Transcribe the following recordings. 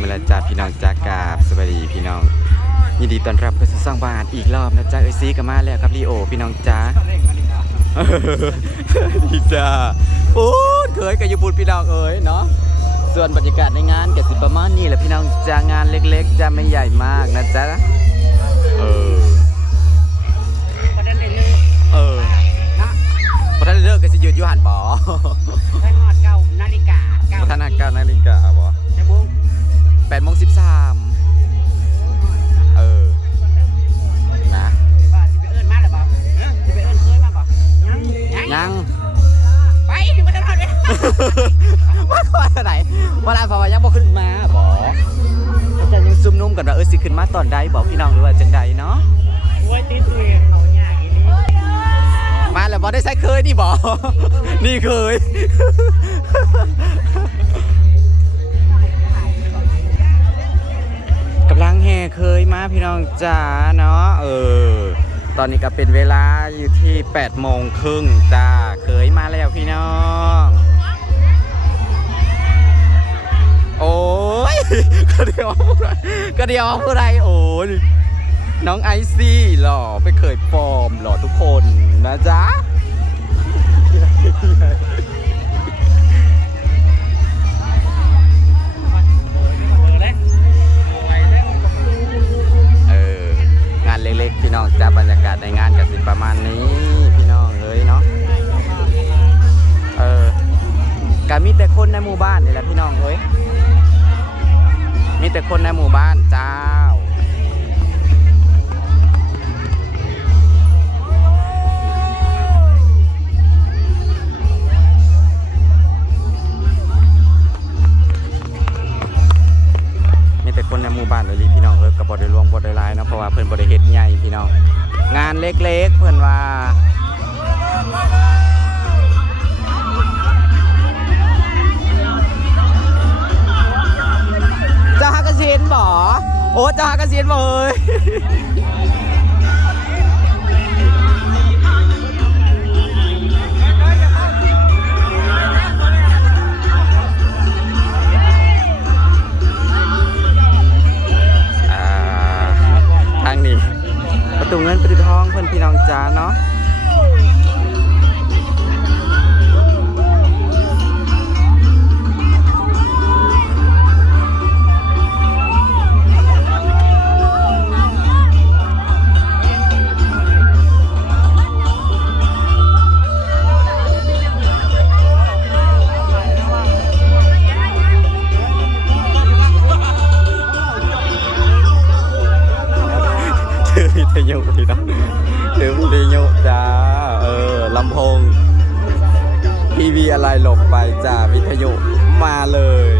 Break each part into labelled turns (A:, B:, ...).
A: มาแล้วจ้าพี่น้องจ้ากราบสวัสดีพี่น้อง ยินดีต้อนรับเข้าสู่ซ่องบาทอีกรอบนะจ้าเอ้ยซีกับมาแล้วครับลีโอพี่น้องจ้าดีจ้าโอ้ยเคยกับญี่ปุ่นพี่น้องเอ๋ยเนาะส่วนบรรยากาศในงานก็สิประมาณนี้แหละพี่น้องจ้างานเล็กๆจะไม่ใหญ่มากนะจ๊ะเออ
B: ประเด็นเลยเลย
A: เออ
B: นะ
A: พระท่านเลิกก็สิหยุดอยู่หันบ่
B: ไปหอดเก้านาฬิกาเก้า
A: พระท่านหักเก้านาฬิกาบ่
B: จะบุ้ง
A: แปดโมงสิบสามเออ นะ
B: ว่าจะไปเอิ้นมาหรือเปล่าจะไปเอิ้นเคยมาเปล่ายังยัง
A: ยัง
B: ไปถึงมาตลอดเลย
A: ว่าก่อนไหนเวลาพอยังบ่ขึ้นมาบ่จะยังซุ่มนุ่มกันว่าเออสิขึ้นมาตอนใดบอกพี่น้องหรือว่าจังใดเนาะ
B: โอ้ยตีตุยเขายากอีนี่
A: มาแล้วบ่ได้ใช้เคยนี่บ่นี่เคย กำลังแห่เคยมาพี่น้องจ๋าเนาะเออ ตอนนี้ก็เป็นเวลาอยู่ที่8โมงครึ่งจ้าเคยมาแล้วพี่น้อง โอ้ยก็เดียวผู้ใดก็เดียวเอาผู้ใดโอ้ยน้องไอซี่หล่อไปเคยปลอมหล่อทุกคนนะจ๊ะ พี่น้องจ้าเนาะ ลำโพงทีวีอะไรหลบไปจ้าวิทยุมาเลย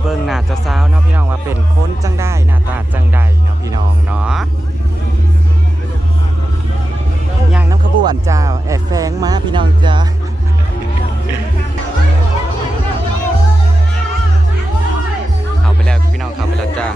A: เข้าไปเบิ่งหน้าเจ้าสาวเนาะพี่น้องว่าเป็นคนจังได้หน้าตาจังได้เนาะพี่น้องเนาะย่างน้ำขบวนจ้าแอบแฝงมาพี่น้องจ้าเข้าไปแล้วพี่น้องเข้าไปแล้วจ้า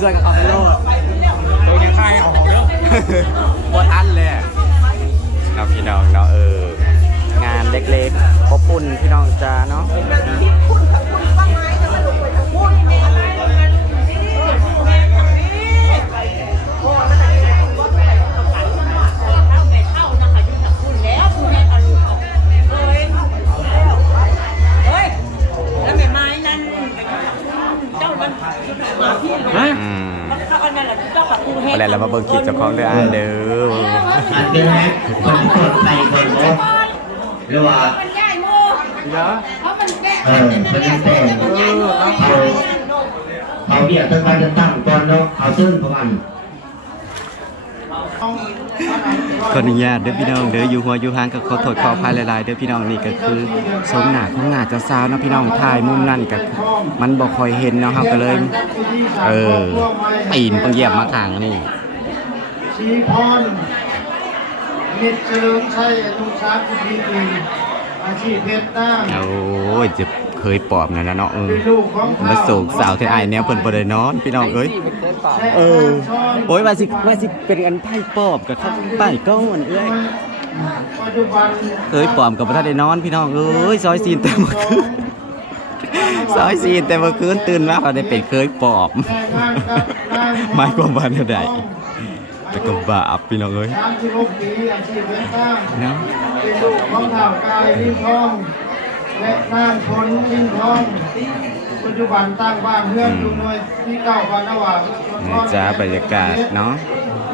A: ได้วย
C: กั
D: บคา
C: เม
A: โล
B: ตัวยังไงเอาของเด้อ
A: บ่ทันเลยน้องพี่น้องเนาะเอองานเล็กๆอบอุ่นพี่น้องจ้าเนาะ
C: บิ่
A: งคลิปเจ้าของเด้ออ่านเด้อ
D: อันเป็นแรกคนที่กดไปกดโอ้หรือว่า
C: มันใหญ่โม
B: เดี๋ย
C: เพราะมันแก่
D: เออเป็นยังเขาเขาเบียดตั้งแต่จะตั้งก่อนเนาะเขาซึ่งประมาณ
A: ขออนุญาตเด้อพี่น้องเด้ออยู่หัวอยู่หางก็ขอโทษขออภัยหลายๆเด้อพี่น้องนี่ก็คือชมหนาของหนาจ้าสาวนะพี่น้องถ่ายมุมนั่นก็มันบ่ค่อยเห็นเนาะเฮาก็เลย เออปีนต้องเหยียบมาข้างนี่
E: ชีพรมิตรเฉลิมชัยอายุสามสิบปีอาชีพเพชรตั้ง
A: โอ้ยจะเคยปอบนั่นนะเนาะเออ
E: เป็นลูกของ
A: มาสูกสาวที่อ้ายแนวเพิ่นบ่ได้นอน พี่น้องเอ้ย
E: และ
A: เออ
E: ช้อน
A: โอ้ยว่าสิว่าสิเป็นอันไพ่ปอบกับเขาไต่ก้อนเอ้ย
E: ปัจจุบัน
A: เคยปอบกับบ่ทันได้นอนพี่น้องเอ้ยซอยซีนแต่เมื่อคืนซอยซีนแต่เมื่อคืนตื่นมาก็ได้เป็นเคยปอบ
E: แต่งงานกับนาง
A: หมายความว่าแนวใด แต่ก็บาปพี่น้องเอ้ย
E: สามสิบหกปีอาชีพเพชรตั้ง
A: เนาะ
E: เป็นลูกของข่าวกายลิ้นทอง และนางพลลิ้นทอง ปัจจุบันตั้งบ้านเพื่อนอยู่หน่วยที่เก้าพันนาวา
A: นี่จ้าบรรยากาศเนาะ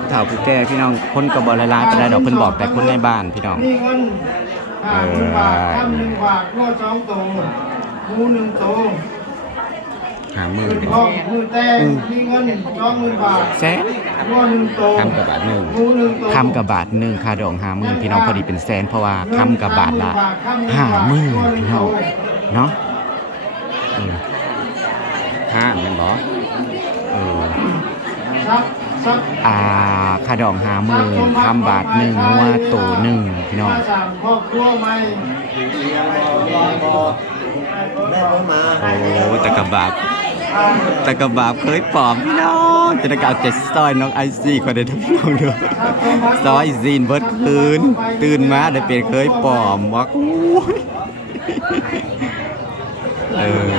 A: เฒ่าผู้แก่พี่น้องคนก็บ่ละลายไปได้ดอกเพิ่นบอกแต่คนในบ้านพี่น้อง
E: นี่เงินห้าหมื่นบาททำหนึ่งบาทงวดสองโตหมูหนึ่งโต
A: หามือ
E: เป็นห้องมือแต่งมีเงินสองหมื่นบาท
A: แสน
E: งวดหนึ่งโต
A: คำกับบาทหนึ่ง
E: หมูหนึ่งโต
A: คำกับบาทหนึ่งค่าดองหาหมื่นพี่น้องพอดีเป็นแสนเพราะว่าคำกับบาทละห้าหมื่นพี่น้องเนาะเออห้าแม่นบ่เออ
E: ซักซัก
A: อ่าค่าดองหาหมื่นคำบาทหนึ่งงัวโตหนึ่งพี่น้อง
E: มาสั่งครอบครัวใหม่
A: โอ้แต่กับบาป แต่กับบาปเคยปลอมพี่น้องจะได้กล่าวเจ็ดซอยน้องไอซี่คนเดียวพี่น้องเด้อซอยซีนเบิดคืนตื่นมาได้เป็นเคยปลอมว่าโอ้ยเออ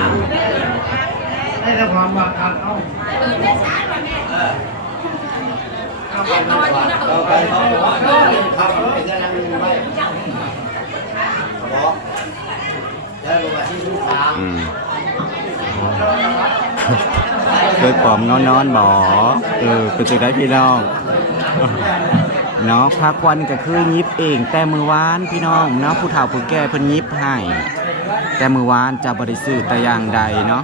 E: ให้แต่ความบาดอัดเอา
A: เคยปลอมนอนนอนๆบอเออเป็นจังได้พี่น้องเนาะพักวันก็คือยิบเอง แต่มือวานพี่น้องเนาะผู้เฒ่าผู้แก่เพิ่นยิบให้แต่มือวานจะบริสุทธิ์แต่อย่างใดเนาะ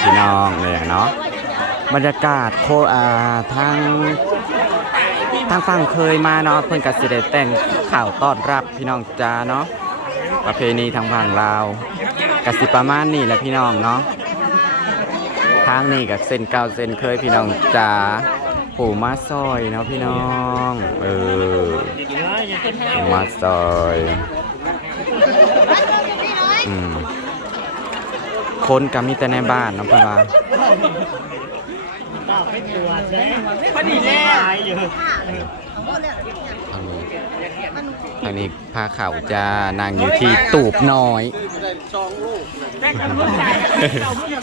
A: พี่น้องเลยเนาะบรรยากาศโคอาทาง ทางฝั่งเคยมาเนาะเพิ่อนก็สิได้แต่งข่าวต้อนรับพี่น้องจ้าเนาะประเพณีทางฝั่งลาวก็สิประมาณนี้แหละพี่น้องเนาะทางนี้ก็เส้นเก่าเส้นเคยพี่น้องจ้าผู้มาซอยเนาะพี่น้องเออผู้มาซอยอืมคนก็มีแต่ในบ้านเนาะเพิ่อนว่า
B: พอดีแล้ว
A: ทางนี้พาเขาจะนั่งอยู่ที่ตูบน้อย